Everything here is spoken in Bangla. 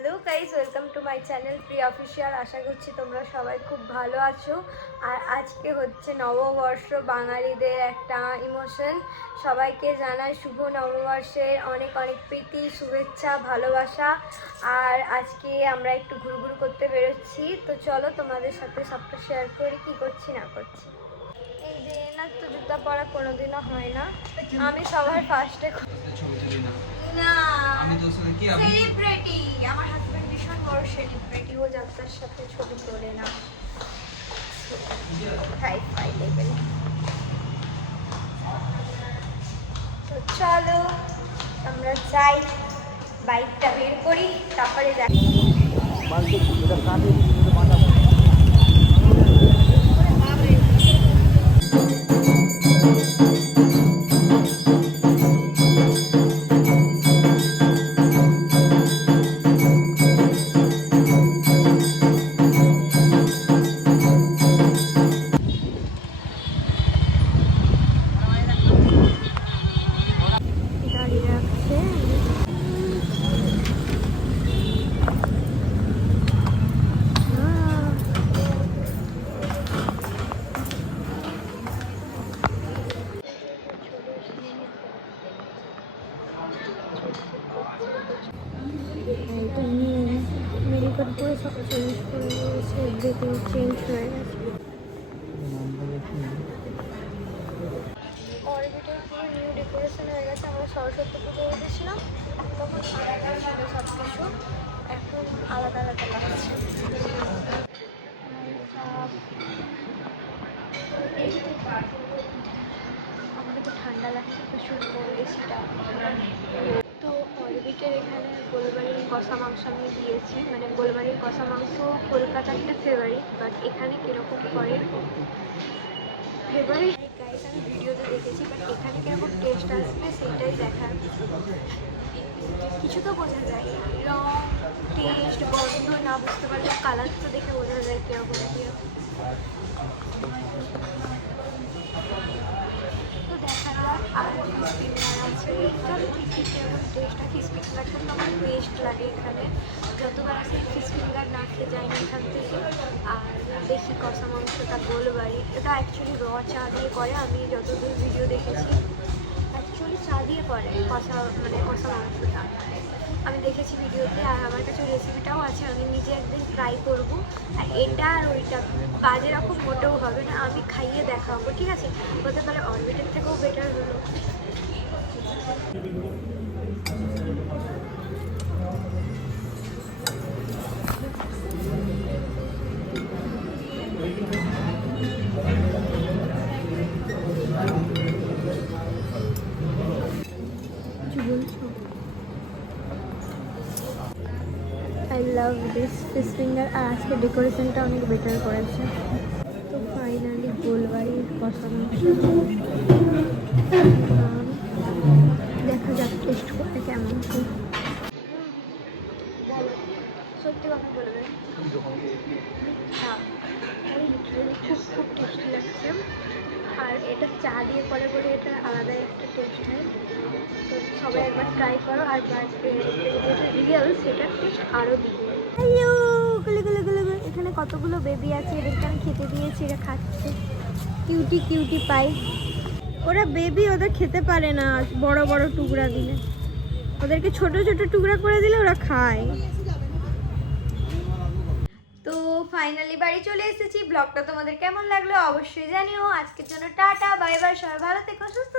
Hello guys welcome to my channel Pri official আশা করছি তোমরা সবাই খুব ভালো আছো। আর আজকে হচ্ছে নববর্ষ, বাঙালিদের একটা ইমোশন সবাইকে জানাই শুভ নববর্ষের অনেক অনেক প্রীতি, শুভেচ্ছা, ভালোবাসা। আর আজকে আমরা একটু ঘুরঘুর করতে বেরোচ্ছি। তো চলো তোমাদের সাথে সবটা শেয়ার করি, কি করছি, না করছি। এই যে, না, তো জুতা পরা কোনোদিনও হয় না। আমি সবার ফার্স্টে না। আমি তোর সাথে কি আমি সেলিব্রিটি আমার হাজবেন্ড ভীষণ বড় সেলিব্রিটি ও যাত্রার সাথে ছবি তোলে না। হাই ফাই লেভেল তো চলো আমরা যাই। বাইকটা বের করি তারপরে দেখি মেডিকেল করে চেঞ্জ হয়ে গেছে। অরবিটের ডেকোরেশন হয়ে গেছে, আমরা সরস্বতী পুজো উঠেছিলাম তখন আলাদা ছিল সব কিছু এখন আলাদা আলাদা লাগছে। আমাকে তো ঠান্ডা লাগছে, প্রচুর এসিটা তো অরবিটের এখানে গোলবাড়ির কষা মাংস আমি দিয়েছি। মানে গোলবাড়ির কষা মাংস কলকাতার একটা ফেভারিট বাট এখানে কীরকম করে ফেভারিট গাইস আমি ভিডিওতে দেখেছি বাট এখানে কীরকম টেস্ট আসবে সেটাই দেখার। কিছু তো বোঝা যায়। রং টেস্ট গন্ধ, না বুঝতে পারলে কালার তো দেখে বোঝা যায় কীরকম কীরকম আমার বেস্ট লাগে এখানে। যতবার আসে ফিস ফিঙ্গার না খেয়ে যাই না এখান থেকে। আর দেখি কষা মাংসটা গোলবাড়ি এটা অ্যাকচুয়ালি র চা দিয়ে করে, আমি যতদূর ভিডিও দেখেছি। অ্যাকচুয়ালি চা দিয়ে করে কষা মানে কষা মাংসটা। আমি দেখেছি ভিডিওতে আর আমার কাছে রেসিপিটাও আছে, আমি নিজে একদিন ট্রাই করব। আর এটা আর ওইটা, বাজে রকম মোটেও হবে না, আমি খাইয়ে দেখাবো, ঠিক আছে? হতে পারে অরবিটের থেকেও বেটার হলো। লাভ দিস ফিস ফিঙ্গার আর আজকে ডেকোরেশনটা অনেক বেটার করেছে। তো ফাইনালি মাংস আম, দেখা যাক টেস্ট করতে কেমন সত্যি কথা বলবে হ্যাঁ খুব খুব টেস্টি লাগছে আর এটা চা দিয়ে পরে বলে এটা আলাদা একটা টেস্ট হয়। তো সবাই একবার ট্রাই করো। আর আজকে যেটা রিয়েল সেটার টেস্ট আরও দিবে হ্যালো, গুলো গুলো গুলো। এখানে কতগুলো বেবি আছে? এদেরকে আমি খেতে দিয়েছি, এরা খাচ্ছে। কিউটি কিউটি পাই ওরা বেবি ওদের খেতে পারে না, বড় বড় টুকরা দিলে। ওদেরকে ছোট ছোট টুকরা করে দিলে ওরা খায়। তো ফাইনালি বাড়ি চলে এসেছি। ব্লগটা তোমাদের কেমন লাগল অবশ্যই জানিও। আজকের জন্য টাটা বাই বাই সবাই ভালো থেকো, সুস্থ